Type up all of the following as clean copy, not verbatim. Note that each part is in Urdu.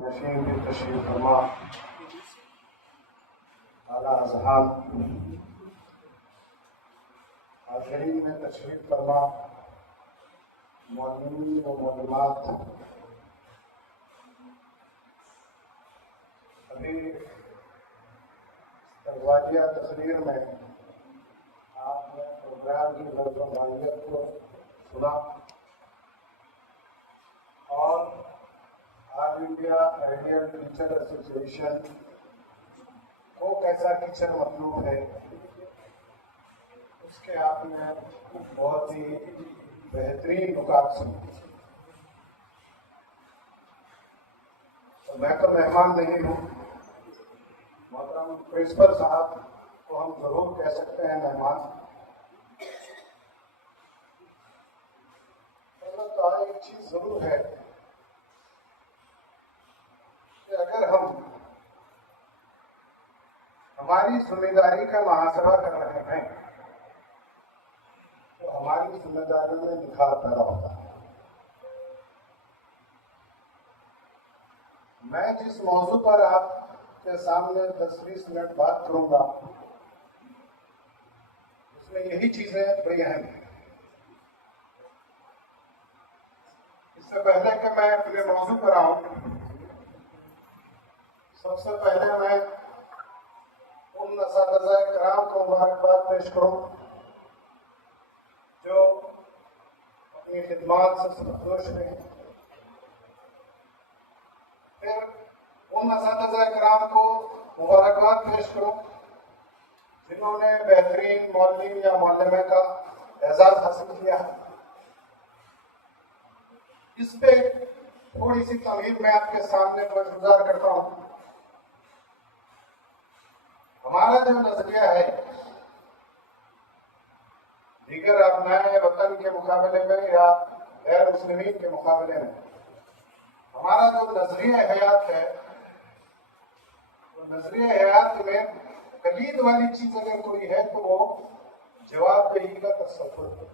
نشین کی تشریف فرما اعلیٰ اذہان حاضرین میں تشریف فرما معلمین و معلومات، ابھی استقبالیہ تقریر میں آپ نے پروگرام کی غرض و ماہیت کو سنا اور آل انڈیا آئیڈیل ٹیچر ایسوسیشن کو کیسا ٹیچر مطلوب ہے اس کے آپ نے بہت ہی بہترین نکات سنے۔ تو میں تو مہمان نہیں ہوں، محترم پرنسپل صاحب کو ہم ضرور کہہ سکتے ہیں مہمان۔ تو ایک چیز ضرور ہے کہ اگر ہم ہماری ذمہ داری کا محاسبہ کر رہے ہیں تو ہماری ذمہ داری میں نکھار پیدا ہوتا ہے۔ میں جس موضوع پر آپ کے سامنے 10-20 منٹ بات کروں گا اس میں یہی چیزیں بڑی اہم ہیں۔ اس سے پہلے کہ میں اپنے موضوع پر آؤں، سب سے پہلے میں ان اساتذہ کرام کو مبارکباد پیش کروں جو اپنی خدمات سے سرفروش رہے۔ پھر ان اساتذہ کرام کو مبارکباد پیش کروں جنہوں نے بہترین معلم یا معلمہ کا اعزاز حاصل کیا ہے۔ اس پہ تھوڑی سی تمہید میں آپ کے سامنے گزار کرتا ہوں۔ ہمارا جو نظریہ ہے دیگر ابنائے وطن کے مقابلے میں یا غیر مسلمین کے مقابلے میں، ہمارا جو نظریہ حیات ہے وہ نظریہ حیات میں کلید والی چیز اگر کوئی ہے تو وہ جواب دہی کا تصور ہے۔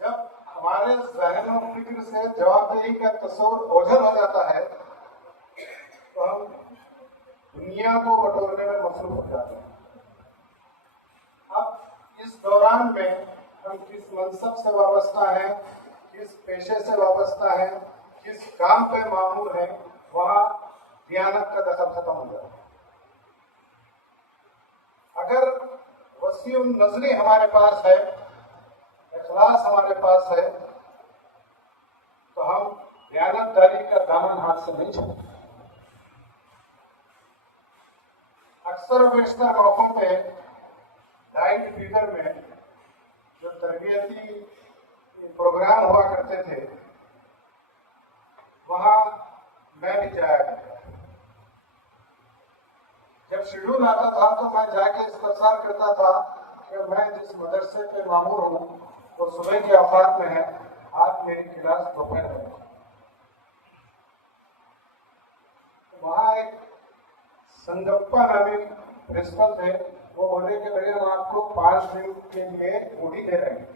جب ہمارے ذہن و فکر سے جواب دہی کا تصور اوجھل ہو جاتا ہے تو ہم دنیا کو بٹورنے میں مصروف ہو جاتے ہیں۔ اب اس دوران میں ہم کس منصب سے وابستہ ہیں، کس پیشے سے وابستہ ہیں، کس کام پہ مامور ہیں، وہاں دیانت کا دخل ختم ہو جاتا ہے۔ اگر وسیع النظری ہمارے پاس ہے، اخلاص ہمارے پاس ہے تو ہم دیانت داری کا دامن ہاتھ سے نہیں چھوڑتے۔ اکثر و بیشتر موقعوں پہ ڈائٹ فیڈر میں جو تربیتی پروگرام ہوا کرتے تھے وہاں میں بھی جایا کرتا تھا۔ جب شیڈول آتا تھا تو میں جا کے استفسار کرتا تھا کہ میں جس مدرسے پہ مامور ہوں وہ صبح کے اوقات میں ہے، آپ میری کلاس دوپہر میں۔ وہاں ایک سنگپا نامی پرنسپل تھے، وہ بولے کہ بھائی ہم آپ کو 5 دن کے لیے اوٹی دے رہے ہیں،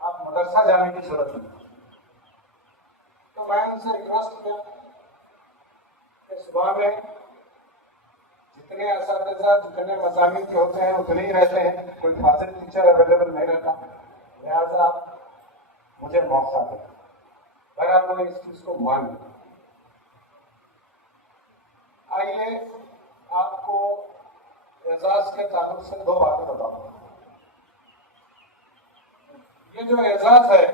آپ مدرسہ جانے کی ضرورت نہیں۔ تو میں ان سے ریکویسٹ کیا کہ صبح میں جتنے اساتذہ جتنے مضامین کے ہوتے ہیں اتنے ہی رہتے ہیں، کوئی فاضل ٹیچر اویلیبل نہیں رہتا، لہٰذا آپ مجھے موقع دیں۔ بہرحال میں اس چیز کو مان لوں۔ آئیے آپ کو اعزاز کے تعلق سے 2 باتیں بتاؤں۔ یہ جو اعزاز ہے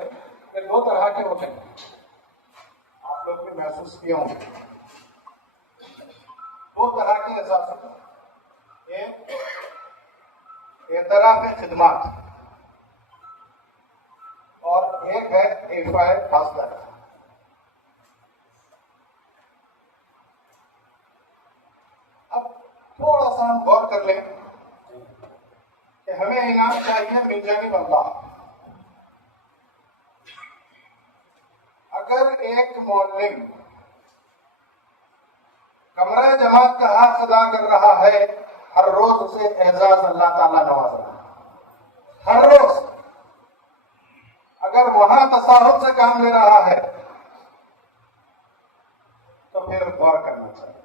یہ 2 طرح کے ہوتے ہیں، آپ لوگ بھی محسوس کیے ہوں گے۔ 2 طرح کے اعزاز ہوتے ہیں، ایک اعتراف خدمات اور ایک ہے اعفاء فاصلہ۔ اب تھوڑا سا ہم غور کر لیں کہ ہمیں انعام چاہیے من جانب اللہ۔ اگر ایک معلم کمرہ جماعت کا حق ادا کر رہا ہے، ہر روز اسے اعزاز اللہ تعالیٰ نواز رہا ہے، ہر روز۔ اگر وہاں تصاحب سے کام لے رہا ہے پھر غور کرنا چاہیے.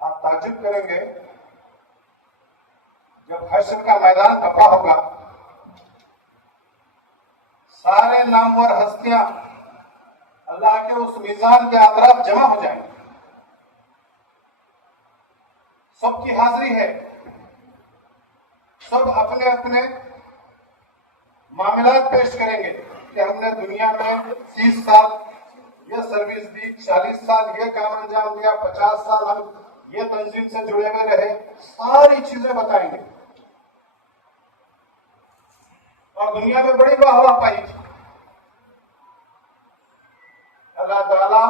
آپ تعجب کریں گے جب حشر کا میدان تپا ہوگا، سارے نامور ہستیاں اللہ کے اس میزان کے اطراف جمع ہو جائیں گے. سب کی حاضری ہے، سب اپنے اپنے معاملات پیش کریں گے کہ ہم نے دنیا میں 30 سال یہ سروس دی، 40 سال یہ کام انجام دیا، 50 سال ہم یہ تنظیم سے جڑے ہوئے رہے. ساری چیزیں بتائیں گے اور دنیا میں بڑی واہ واہ پائی تھی. اللہ تعالیٰ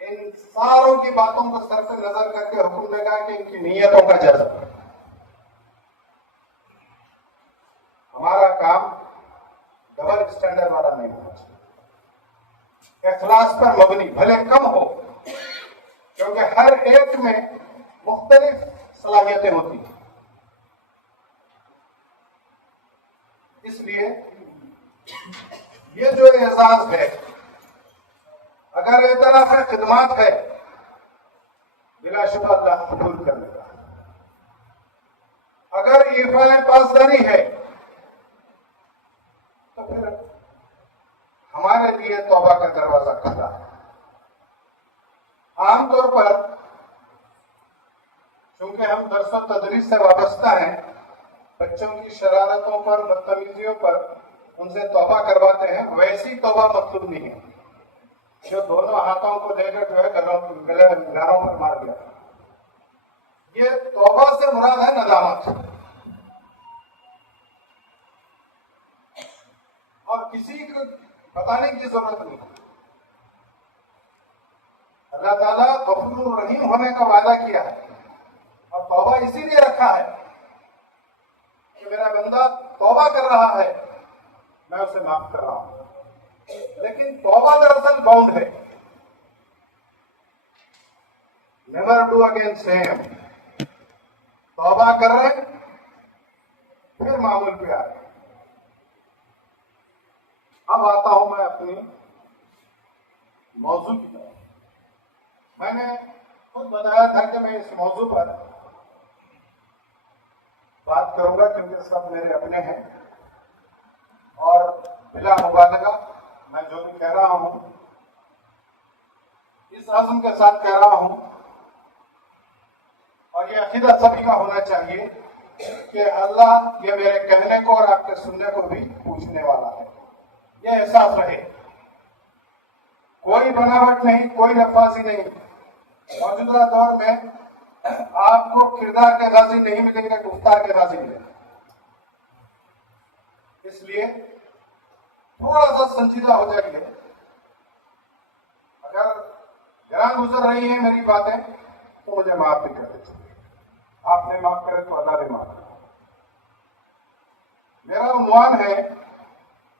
ان ساروں کی باتوں کو صرف نظر کر کے حکم دے گا کہ ان کی نیتوں کا جائزہ. ہمارا کام ڈبل اسٹینڈرڈ والا نہیں ہونا چاہیے، اخلاص پر مبنی، بھلے کم ہو، کیونکہ ہر ایک میں مختلف صلاحیتیں ہوتی ہیں. اس لیے یہ جو اعزاز ہے، اگر اعتراف خدمات ہے، بلا شبہ اللہ قبول کر لے گا. اگر ایفائے پاسداری ہے تو پھر ہمارے لیے توبہ کا دروازہ کھلا ہے. عام طور پر چونکہ ہم درس و تدریس سے وابستہ ہیں، بچوں کی شرارتوں پر، بدتمیزیوں پر ان سے توبہ کرواتے ہیں. ویسی توبہ مطلوب نہیں ہے جو دونوں ہاتھوں کو لے کر جو ہے گاروں پر مار دیا. یہ توبہ سے مراد ہے ندامت، اور کسی کو بتانے کی ضرورت نہیں. اللہ تعالیٰ غفور رحیم ہونے کا وعدہ کیا ہے، اور توبہ اسی لیے رکھا ہے کہ میرا بندہ توبہ کر رہا ہے، میں اسے معاف کر رہا ہوں. لیکن توبہ دراصل باؤنڈ ہے. Never do again same. توبہ کر رہے پھر معمول پہ آ رہے. اب آتا ہوں میں اپنی موضوع کی طرف. میں نے خود بتایا تھا کہ میں اس موضوع پر بات کروں گا کیونکہ سب میرے اپنے ہیں، اور بلا مبالغہ میں جو بھی کہہ رہا ہوں اس عزم کے ساتھ کہہ رہا ہوں، اور یہ عقیدہ سبھی کا ہونا چاہیے کہ اللہ یہ میرے کہنے کو اور آپ کے سننے کو بھی پوچھنے والا ہے. یہ احساس رہے، کوئی بناوٹ نہیں، کوئی نفاذی نہیں. موجودہ دور میں آپ کو کردار کے غازی نہیں ملیں گے، گفتار کے غازی ملیں گے. اس لیے تھوڑا سا سنجیدہ ہو جائیے. اگر گران گزر رہی ہیں میری باتیں تو مجھے معاف بھی کر دیجیے. آپ نے معاف کرے تو اللہ بھی معاف کرے. میرا عنوان ہے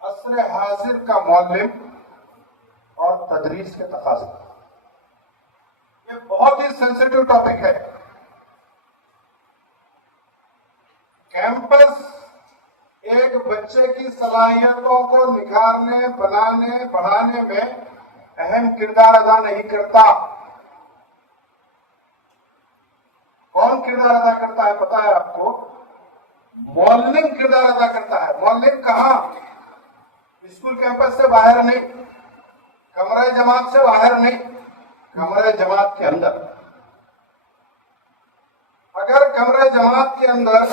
عصر حاضر کا معلم اور تدریس کے تقاضے. یہ بہت ہی سینسیٹیو ٹاپک ہے. کیمپس ایک بچے کی صلاحیتوں کو نکھارنے، بنانے، بڑھانے میں اہم کردار ادا نہیں کرتا. کون کردار ادا کرتا ہے پتا ہے آپ کو؟ معلم کردار ادا کرتا ہے. معلم کہاں؟ اسکول کیمپس سے باہر نہیں، کمرہ جماعت سے باہر نہیں، کمرہ جماعت کے اندر. اگر کمرہ جماعت کے اندر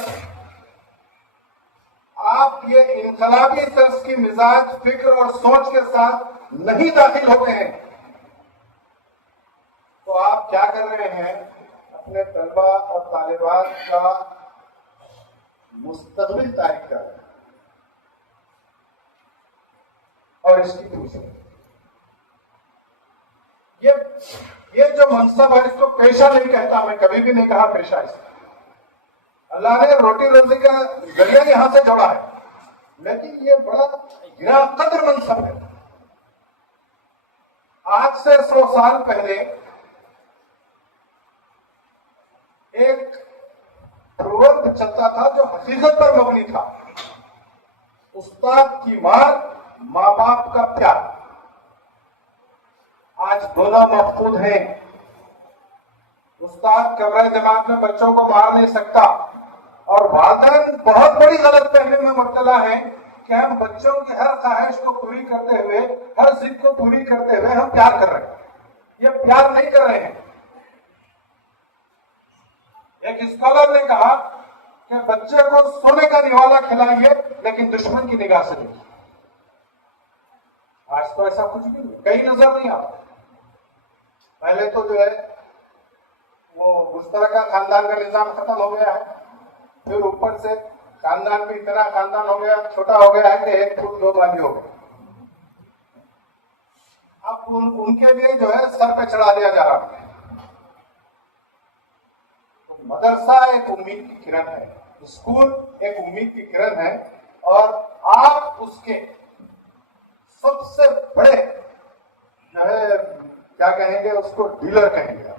آپ یہ انقلابی طرز کی مزاج، فکر اور سوچ کے ساتھ نہیں داخل ہوتے ہیں تو آپ کیا کر رہے ہیں؟ اپنے طلبہ اور طالبات کا مستقبل تاریخ کر رہے ہیں. اور اس کی دوسری یہ جو منصب ہے اس کو پیشہ نہیں کہتا، میں کبھی بھی نہیں کہا پیشہ. اس اللہ نے روٹی روزی کا ذریعہ یہاں سے جوڑا ہے، لیکن یہ بڑا گراں قدر منصب ہے. آج سے 100 سال پہلے ایک پروورب چلتا تھا جو حقیقت پر مبنی تھا. استاد کی مار، ماں باپ کا پیار. آج دونوں محفوظ ہیں. استاد کمرہ جماعت میں بچوں کو مار نہیں سکتا, اور والدین بہت بڑی غلط فہمی میں مبتلا ہیں کہ ہم بچوں کی ہر خواہش کو پوری کرتے ہوئے, ہر ضد کو پوری کرتے ہوئے ہم پیار کر رہے ہیں. یہ پیار نہیں کر رہے ہیں. ایک اسکالر نے کہا کہ بچے کو سونے کا نوالا کھلائیے لیکن دشمن کی نگاہ سے دیکھیے. آج تو ایسا کچھ بھی نہیں, کہیں نظر نہیں آتا. پہلے تو جو ہے وہ مشترکہ خاندان کا نظام ختم ہو گیا ہے, پھر اوپر سے خاندان بھی اتنا خاندان ہو گیا, چھوٹا ہو گیا ہے کہ ایک فٹ دو مالی ہو گئے. اب ان کے لیے جو ہے سر پہ چڑھا دیا جا رہا ہے. مدرسہ ایک امید کی کرن ہے, اسکول ایک امید کی کرن ہے, اور آپ اس کے سب سے بڑے جو ہے کیا کہیں گے, اس کو ڈیلر کہیں گے.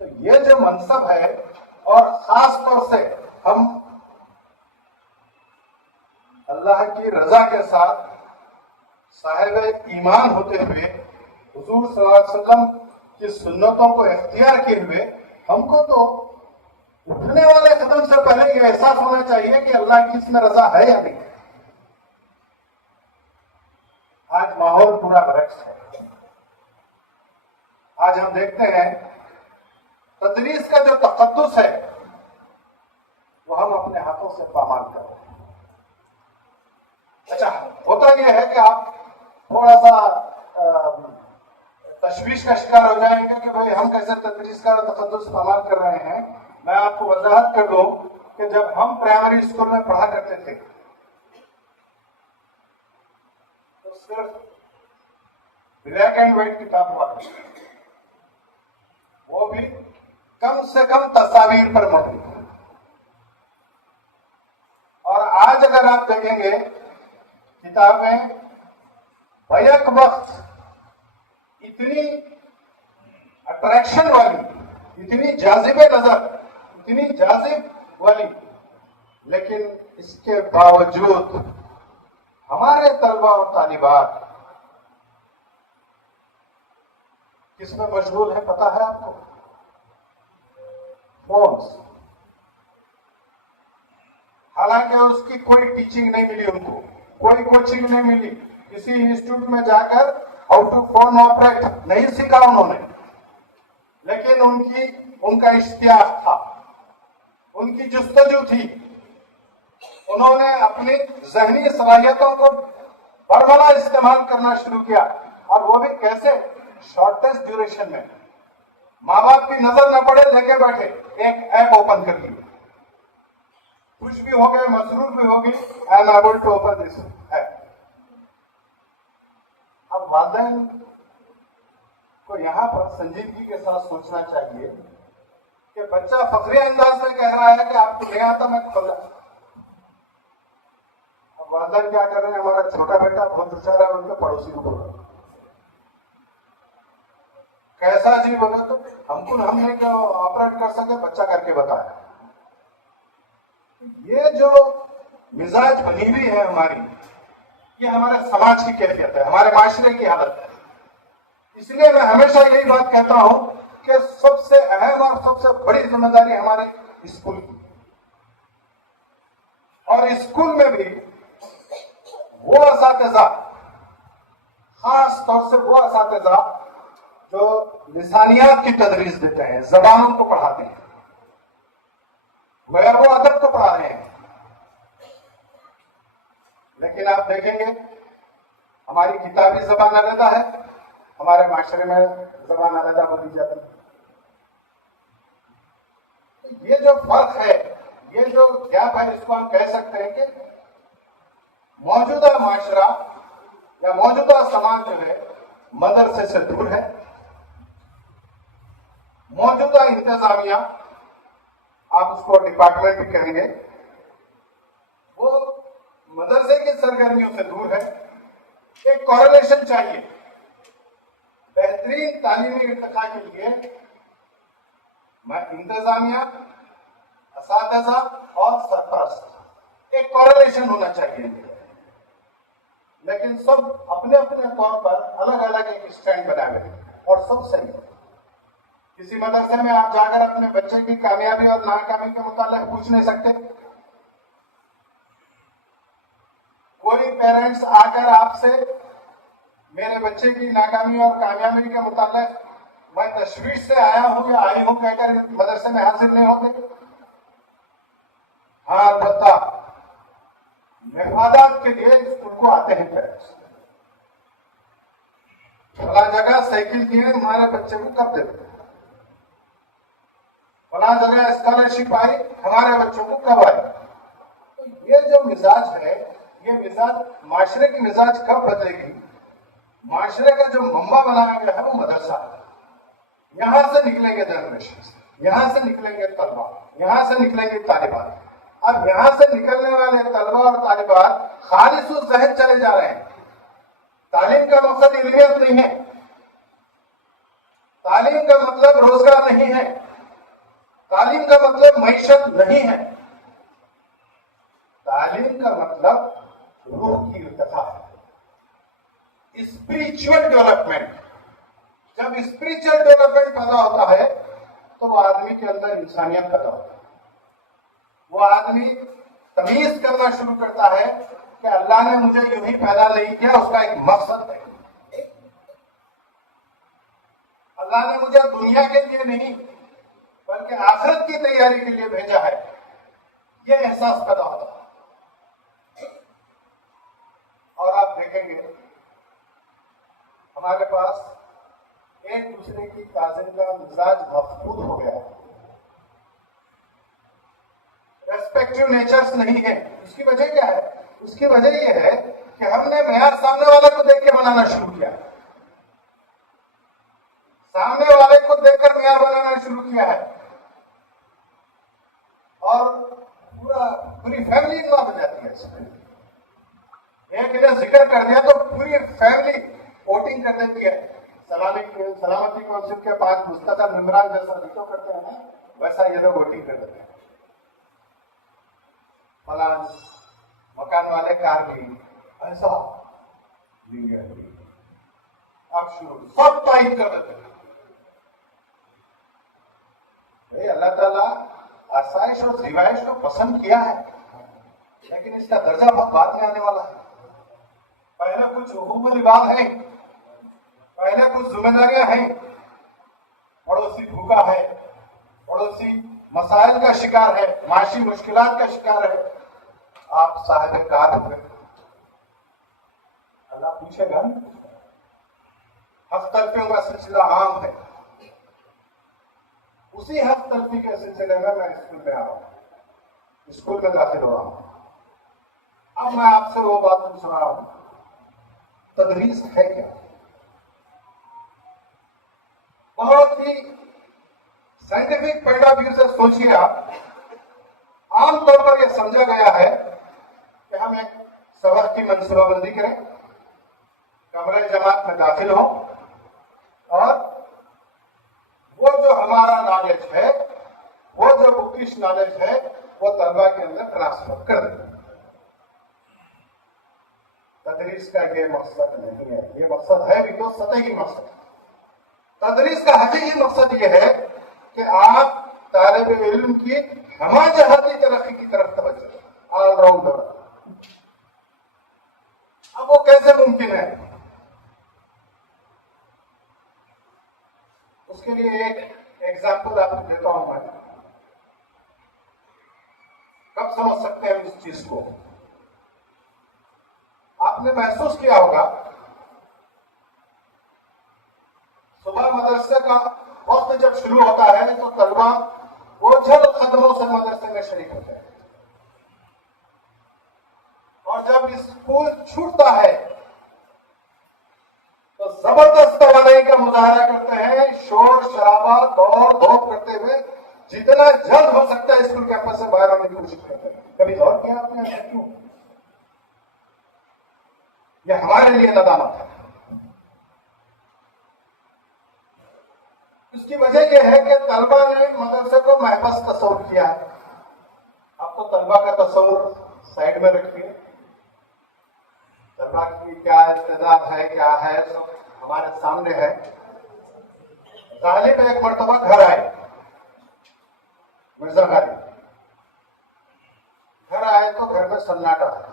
تو یہ جو منصب ہے, اور خاص طور سے ہم اللہ کی رضا کے ساتھ صاحب ایمان ہوتے ہوئے حضور صلی اللہ علیہ وسلم کی سنتوں کو اختیار کیے ہوئے, ہم کو تو اٹھنے والے قدم سے پہلے یہ احساس ہونا چاہیے کہ اللہ کی اس میں رضا ہے یا نہیں. آج ماحول پورا برعکس ہے. آج ہم دیکھتے ہیں تدریس کا جو تقدس ہے وہ ہم اپنے ہاتھوں سے پامال کر رہے ہیں. اچھا, ہوتا یہ ہے کہ آپ تھوڑا سا تشویش کا شکار ہو جائیں گے کہ بھائی ہم کیسے تدریس کا تقدس پامال کر رہے ہیں. میں آپ کو وضاحت کر دوں کہ جب ہم پرائمری اسکول میں پڑھا کرتے تھے تو صرف بلیک اینڈ وائٹ کتاب ہوا کرتی, وہ بھی کم سے کم تصاویر پر مبنی. اور آج اگر آپ دیکھیں گے کتابیں بیک وقت اتنی اٹریکشن والی, اتنی جاذب نظر, اتنی جاذب والی, لیکن اس کے باوجود ہمارے طلبہ اور طالبات کس میں مشغول ہے پتا ہے آپ کو؟ فونز. حالانکہ اس کی کوئی ٹیچنگ نہیں ملی, ان کو کوئی کوچنگ نہیں ملی, کسی انسٹیٹیوٹ میں جا کر ہاؤ ٹو فون آپریٹ نہیں سیکھا انہوں نے, لیکن ان کا اشتیاق تھا, ان کی جستجو تھی. انہوں نے اپنی ذہنی صلاحیتوں کو برملا استعمال کرنا شروع کیا, اور وہ بھی کیسے, شارٹیسٹ ڈیوریشن میں. ماں باپ کی نظر نہ پڑے, لے کے بیٹھے ایک ایپ اوپن کر لی, خوش بھی ہو گئے, مسرور بھی ہوگی, I am able to open this app. اب والدین کو یہاں پر سنجیدگی کے ساتھ سوچنا چاہیے کہ بچہ فخری انداز میں کہہ رہا ہے کہ آپ کو نہیں آتا, میں کھولا. اب والدین کیا کر رہے ہیں, ہمارا چھوٹا بیٹا بہت ہوشیار ہے, ان کے پڑوسی کو بول رہا کیسا جی بولے تو ہم نے کیا آپریٹ کر سکے, بچہ کر کے بتایا. یہ جو مزاج بنی ہوئی ہے ہماری, یہ ہمارے سماج کی کیفیت ہے, ہمارے معاشرے کی حالت ہے. اس لیے میں ہمیشہ یہی بات کہتا ہوں کہ سب سے اہم اور سب سے بڑی ذمہ داری ہمارے اسکول کی, اور اسکول میں بھی وہ اساتذہ, خاص طور سے وہ اساتذہ جو لسانیات کی تدریس دیتے ہیں, زبانوں کو پڑھاتے ہیں, وہ ادب کو پڑھا رہے ہیں. لیکن آپ دیکھیں گے ہماری کتابی زبان علیحدہ ہے, ہمارے معاشرے میں زبان علیحدہ بولی جاتی ہے. یہ جو فرق ہے, یہ جو گیپ ہے, اس کو ہم کہہ سکتے ہیں کہ موجودہ معاشرہ یا موجودہ سماج جو ہے مدرسے سے دور ہے. موجودہ انتظامیہ, آپ اس کو ڈپارٹمنٹ بھی کہیں گے, وہ مدرسے کی سرگرمیوں سے دور ہے. ایک کوریلیشن چاہیے بہترین تعلیمی ارتقاء کے لیے. انتظامیہ, اساتذہ اور سرپرست, ایک کوریلیشن ہونا چاہیے. لیکن لیکن سب اپنے اپنے طور پر الگ الگ ایک اسٹینڈ بنا ہوئے ہیں اور سب صحیح ہے. کسی مدرسے میں آپ جا کر اپنے بچے کی کامیابی اور ناکامی کے متعلق پوچھ نہیں سکتے. کوئی پیرنٹس آ کر آپ سے میرے بچے کی ناکامی اور کامیابی کے متعلق میں تشویش سے آیا ہوں یا آئی ہوں کہہ کر مدرسے میں حاضر نہیں ہوتے. ہاں البتہ مفادات کے لیے اسکول کو آتے ہیں پیرنٹس. فلاں جگہ سائیکل دیے ہمارے بچے کو کب دیتے, فلاں جگہ اسکالرشپ آئی ہمارے بچوں کو کب آئی. تو یہ جو مزاج ہے, یہ مزاج معاشرے کی مزاج کب بدلے گی؟ معاشرے کا جو منبع بنایا گیا ہے وہ مدرسہ ہے. یہاں سے نکلیں گے جنریشن, یہاں سے نکلیں گے طلبا, یہاں سے نکلیں گے طالبات. اب یہاں سے نکلنے والے طلبا اور طالبات خالص الذہن چلے جا رہے ہیں. تعلیم کا مقصد علمیت نہیں ہے, تعلیم کا مطلب روزگار نہیں ہے, تعلیم کا مطلب معیشت نہیں ہے. تعلیم کا مطلب روح کی ارتقاء ہے, اسپریچول ڈیولپمنٹ. جب اسپریچول ڈیولپمنٹ پیدا ہوتا ہے تو وہ آدمی کے اندر انسانیت پیدا ہوتا ہے. وہ آدمی تمیز کرنا شروع کرتا ہے کہ اللہ نے مجھے یوں ہی پیدا نہیں کیا, اس کا ایک مقصد ہے. اللہ نے مجھے دنیا کے لیے نہیں بلکہ آخرت کی تیاری کے لیے بھیجا ہے, یہ احساس پیدا ہوتا ہے. اور آپ دیکھیں گے ہمارے پاس ایک دوسرے کی تعظیم کا مزاج مفقود ہو گیا ہے. ریسپیکٹو نیچرز نہیں ہے. اس کی وجہ کیا ہے؟ اس کی وجہ یہ ہے کہ ہم نے معیار سامنے والے کو دیکھ کے بنانا شروع کیا ہے. سامنے والے کو دیکھ کر معیار بنانا شروع کیا ہے اور پوری فیملی انوالو ہو جاتی ہے. ایک نے ذکر کر دیا تو پوری فیملی ووٹنگ کر دیتی ہے. سلامتی کونسل کے 5 مستقل ممبران جیسا ویٹو کرتے ہیں ویسا یہ لوگ ووٹنگ کر دیتے ہیں. فلاں مکان والے کار بھی ایسا اب شروع سب تائید کر دیتے ہیں. اللہ تعالیٰ آسائش اور زیبائش کو پسند کیا ہے, لیکن اس کا درجہ بہت بعد میں آنے والا ہے. پہلے کچھ حقوق و لباس ہیں, پہلے کچھ ذمہ داریاں ہیں. پڑوسی بھوکا ہے, پڑوسی مسائل کا شکار ہے, معاشی مشکلات کا شکار ہے, آپ صاحب کار ہوئے, اللہ پوچھے گا. حق تلفیوں کا سلسلہ عام ہے. اسی حق تلفی کے سلسلے میں اسکول میں آ رہا ہوں, اسکول میں داخل ہو رہا ہوں. اب میں آپ سے وہ بات پوچھ رہا ہوں, تدریس ہے کیا؟ بہت ہی سائنٹیفک پوائنٹ آف ویو سے سوچیے آپ. عام طور پر یہ سمجھا گیا ہے کہ ہم ایک سبق کی منصوبہ بندی کریں, کمرے جماعت میں داخل ہوں اور وہ جو ہمارا نالج ہے, وہ جو بکش نالج ہے, وہ طلبا کے اندر ٹرانسفر کر دیں. تدریس کا یہ مقصد نہیں ہے. یہ مقصد ہے بھی تو سطحی مقصد. تدریس کا حقیقی مقصد یہ ہے کہ آپ طالب علم کی ہمہ جہتی ترقی کی طرف توجہ دیں, آل راؤنڈر. اب وہ کیسے ممکن ہے؟ اس کے لیے ایک ایگزامپل آپ کو دیتا ہوں. میں کب سمجھ سکتے ہیں اس چیز کو؟ آپ نے محسوس کیا ہوگا صبح مدرسے کا وقت جب شروع ہوتا ہے تو طلبا اوجھل قدموں سے مدرسے میں شریک ہوتے ہیں, اور جب اسکول چھوٹتا ہے تو زبردست توانائی کا مظاہرہ کرتے ہیں, شور شرابہ دوڑ دھوپ کرتے ہوئے جتنا جلد ہو سکتا ہے اسکول کیمپس سے باہر آنے کی کوشش کرتے ہیں. کبھی غور کیا آپ نے ایسا کیوں؟ یہ ہمارے لیے ندامت ہے. اس کی وجہ یہ ہے کہ طلبا نے مدرسے کو محبس تصور کیا ہے. اب تو طلبا کا تصور سائڈ میں رکھیے, طلبا کی کیا استعداد ہے کیا ہے سب ہمارے سامنے ہے. غالب ایک مرتبہ گھر آئے, مرزا غالب گھر آئے تو گھر میں سناٹا تھا.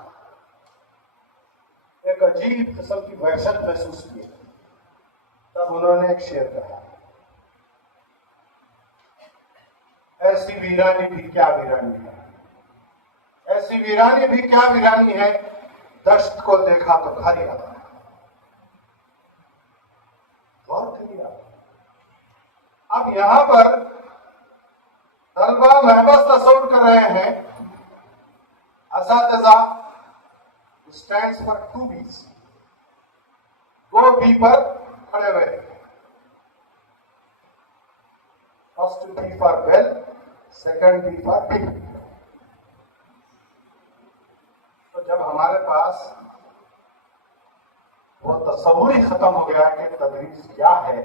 ایک عجیب قسم کی وحشت محسوس کی. تب انہوں نے ایک شعر کہا, ایسی ویرانی بھی کیا ویرانی ہے, ایسی ویرانی بھی کیا ویرانی ہے, دشت کو دیکھا تو گھر یاد آیا. غور کریے آپ. اب یہاں پر طلبا محبت تصور کر رہے ہیں, اساتذہ اسٹینڈس پر 2 B's, 2 B پر کھڑے ہوئے. First B for bell, second B for bee. تو جب ہمارے پاس وہ تصور ہی ختم ہو گیا کہ تدریس کیا ہے,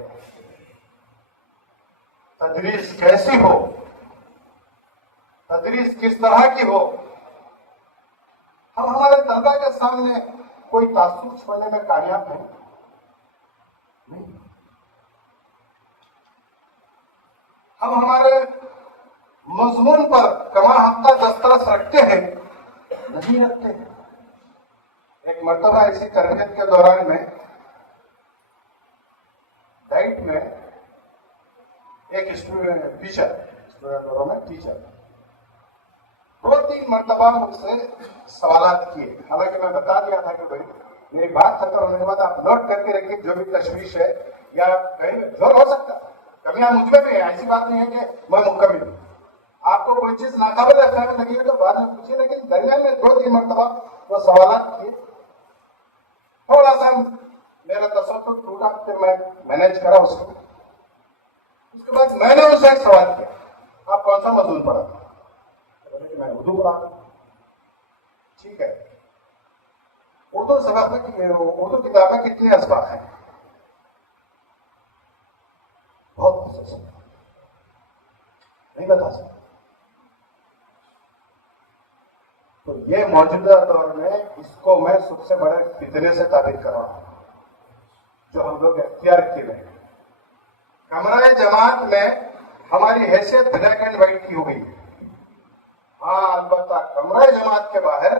تدریس کیسی ہو, تدریس کس طرح کی ہو, ہم ہمارے طلبا کے سامنے کوئی تعصب چھوڑنے میں کامیاب نہیں. ہم ہمارے مضمون پر کما ہفتہ دسترس رکھتے ہیں نہیں رکھتے ہیں. ایک مرتبہ اسی تربیت کے دوران میں ڈائٹ میں ایک ٹیچر 2-3 مرتبہ مجھ سے سوالات کیے. حالانکہ میں بتا دیا تھا کہ بھائی میری بات ختم ہونے کے بعد آپ نوٹ کر کے رکھیے, جو بھی تشویش ہے یا کہیں جھوٹ ہو سکتا ہے, کمیاں مجھ میں بھی ہیں, ایسی بات نہیں ہے کہ میں مکمل ہوں. آپ کو کوئی چیز ناقابل فہم لگی ہے تو بعد میں پوچھیے, لیکن درمیان میں 2-3 مرتبہ وہ سوالات کیے. تھوڑا سا میرا تصور ٹوٹا, پھر میں مینیج کرا اس کو. اس کے بعد میں نے اسے ایک سوال کیا, آپ کون سا مضمون پڑھا تھا؟ میں اردو پڑھا تھا. ٹھیک ہے, اردو سبق میں اردو کتاب میں کتنے اسباق ہیں؟ بہت نہیں بتا سکتا. تو یہ موجودہ دور میں اس کو میں سب سے بڑے فتنے سے تعبیر کر رہا ہوں جو ہم لوگ اختیار کیے ہوئے ہیں. کمرہ جماعت میں ہماری حیثیت بلیک اینڈ وائٹ کی ہو گئی. ہاں البتہ کمرہ جماعت کے باہر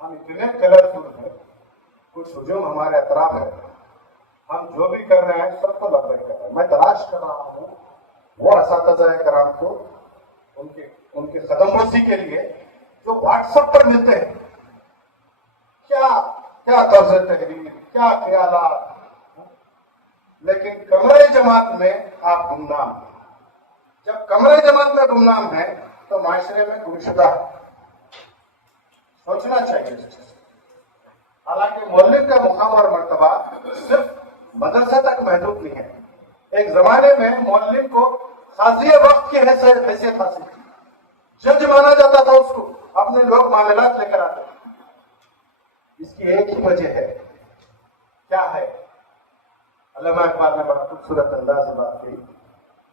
ہم اتنے کلرفل ہیں, کچھ ہجوم ہمارے اطراف ہے, ہم جو بھی کر رہے ہیں سب کو لبیک کر رہے ہیں. میں تلاش کر رہا ہوں وہ اساتذہ کرام کو ان کے قدم بوسی کے لیے جو واٹس ایپ پر ملتے ہیں. کیا طرز تحریر, کیا خیالات, لیکن کمرہ جماعت میں آپ گمنام ہیں. جب کمرہ جماعت میں گمنام ہیں تو معاشرے میں گمشدہ ہے. سوچنا چاہیے. حالانکہ مولد کا مقام اور مرتبہ صرف مدرسہ تک محدود نہیں ہے. ایک زمانے میں مولد کو قاضی وقت کی حیثیت حاصل تھی, جج مانا جاتا تھا اس کو, اپنے لوگ معاملات لے کر آتے. اس کی ایک ہی وجہ ہے, کیا ہے؟ علامہ اقبال نے بڑا خوبصورت انداز سے بات کی.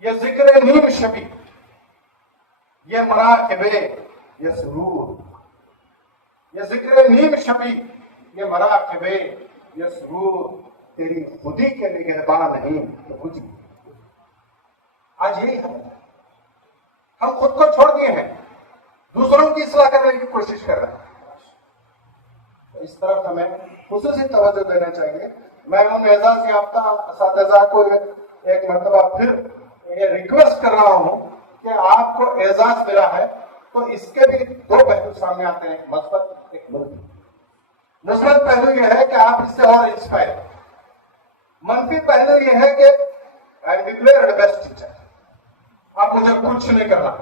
یہ ذکر نیم شبی, یہ مراقبے, یہ سرور. یہ ذکر نیم شبی, یہ مراقبے, یہ سرور. تیری خودی کے نگہباں نہیں تو کچھ. آج یہی ہم خود کو چھوڑ دیے ہیں, دوسروں کی اصلاح کرنے کی کوشش کر رہے ہیں. اس طرف ہمیں خصوصی توجہ دینا چاہیے. میں ان اعزاز یافتہ اساتذہ کو ایک مرتبہ پھر یہ ریکویسٹ کر رہا ہوں کہ آپ کو اعزاز ملا ہے تو اس کے بھی 2 پہلو سامنے آتے ہیں, مثبت ایک منفی. مثبت پہلو یہ ہے کہ آپ اس سے اور انسپائر. منفی پہلو یہ ہے کہ I am declared best teacher, آپ مجھے کچھ نہیں کرنا.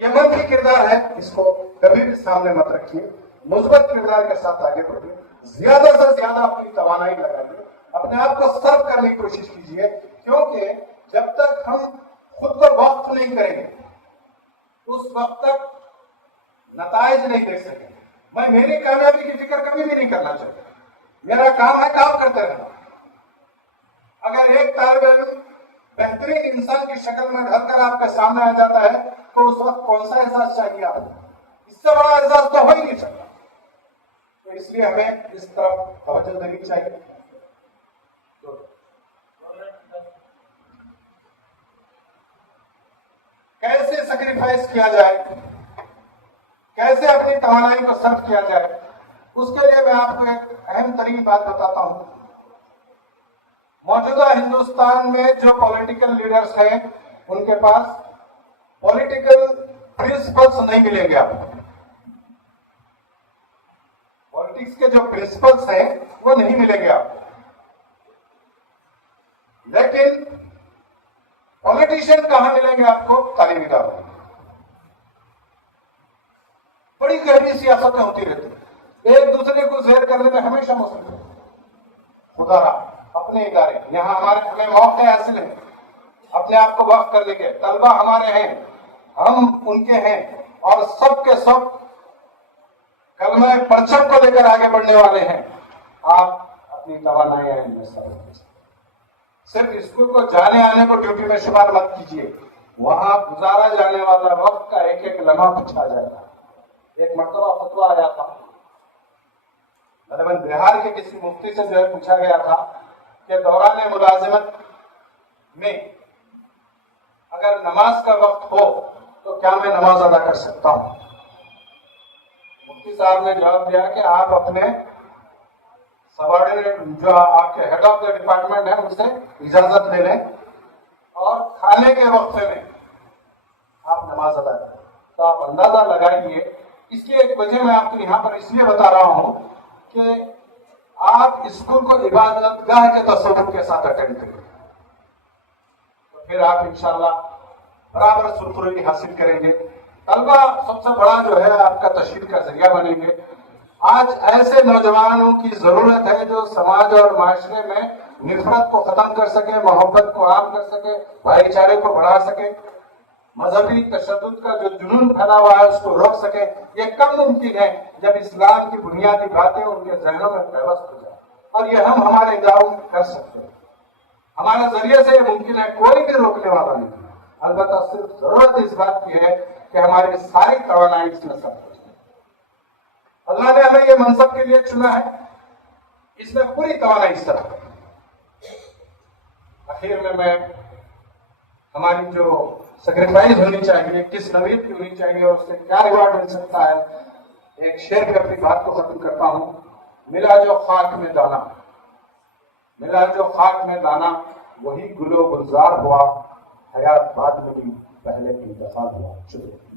یہ منفی کردار ہے, اس کو کبھی بھی سامنے مت رکھیے. مثبت کردار کے ساتھ آگے بڑھیے, زیادہ سے زیادہ اپنی توانائی لگائیے, اپنے آپ کو سرو کرنے کی کوشش کیجیے. کیونکہ جب تک ہم خود کو وقف نہیں کریں گے اس وقت تک نتائج نہیں دیکھ سکیں. میں میری کامیابی کی فکر کبھی بھی نہیں کرنا چاہتا. میرا کام ہے کام کرتے رہنا. اگر ایک طالب علم بہترین انسان کی شکل میں ڈھل کر آپ کے سامنے آ جاتا ہے تو اس وقت کون سا احساس چاہیے آپ کو؟ اس سے بڑا احساس تو ہو ہی نہیں سکتا. تو اس لیے ہمیں اس طرف توجہ دینی چاہیے. کیسے سیکریفائس کیا جائے, کیسے اپنی توانائی کو صرف کیا جائے, اس کے لیے میں آپ کو ایک اہم ترین بات بتاتا ہوں. موجودہ ہندوستان میں جو پولیٹیکل لیڈرز ہیں ان کے پاس پولیٹیکل پرنسپلس نہیں ملیں گے. آپ پالیٹکس کے جو پرنسپلس ہیں وہ نہیں ملیں گے آپ کو, لیکن پولیٹیشین کہاں ملیں گے آپ کو؟ تعلیمی اداروں میں. بڑی گہری سیاستیں ہوتی رہتی, ایک دوسرے کو زیر کرنے میں ہمیشہ موصول ہے. خدا اپنے ادارے یہاں ہمیں موقع حاصل ہے اپنے آپ کو وقف کرنے کے. طلبہ ہمارے ہیں, ہم ان کے ہیں, اور سب کے سب کلمہ پرچم کو لے کر آگے بڑھنے والے ہیں. آپ اپنی توانائی میں صرف اسکول کو جانے آنے کو ڈیوٹی میں شمار مت کیجیے, وہاں گزارا جانے والا وقت کا ایک ایک لمحہ پوچھا جائے گا. ایک مرتبہ فتویٰ آیا تھا, غالباً بہار کے کسی مفتی سے جو ہے پوچھا گیا تھا کہ دوران ملازمت میں اگر نماز کا وقت ہو تو کیا میں نماز ادا کر سکتا ہوں؟ مفتی صاحب نے جواب دیا کہ آپ اپنے سبارڈینیٹ جو آپ کے ہیڈ آف دا ڈپارٹمنٹ ہے ان سے اجازت لے لیں اور کھانے کے وقفے میں آپ نماز ادا کریں. تو آپ اندازہ لگائیے. اس کی ایک وجہ میں آپ کو یہاں پر اس لیے بتا رہا ہوں کہ آپ اسکول کو عبادت گاہ کے تصور کے ساتھ اٹینڈ کریں, تو پھر آپ انشاءاللہ برابر سرخروئی حاصل کریں گے. طلبہ سب سے بڑا جو ہے آپ کا تشہیر کا ذریعہ بنیں گے. آج ایسے نوجوانوں کی ضرورت ہے جو سماج اور معاشرے میں نفرت کو ختم کر سکے, محبت کو عام کر سکے, بھائی چارے کو بڑھا سکے, مذہبی تشدد کا جو جنون پھیلا ہوا ہے اس کو روک سکے. یہ کب ممکن ہے؟ جب اسلام کی بنیادی باتیں ان کے ذہنوں میں پیوست ہو جائے, اور یہ ہم ہمارے اداروں میں کر سکتے ہیں. ہمارے ذریعے سے یہ ممکن ہے, کوئی بھی روکنے والا نہیں. البتہ صرف ضرورت اس بات کی ہے کہ ہماری ساری توانائی اس میں سب کچھ. اللہ نے ہمیں یہ منصب کے لیے چنا ہے, اس میں پوری توانائی صرف. آخر میں ہماری جو سیکریفائز ہونی چاہیے, کس نوعیت کی ہونی چاہیے اور اس سے کیا ریوارڈ مل سکتا ہے, ایک شعر پہ اپنی بات کو ختم کرتا ہوں. ملا جو خاک میں دانا, ملا جو خاک میں دانا, وہی گل و گلزار ہوا, حیات بعد میں بھی پہلے انتقال ہوا. شکریہ.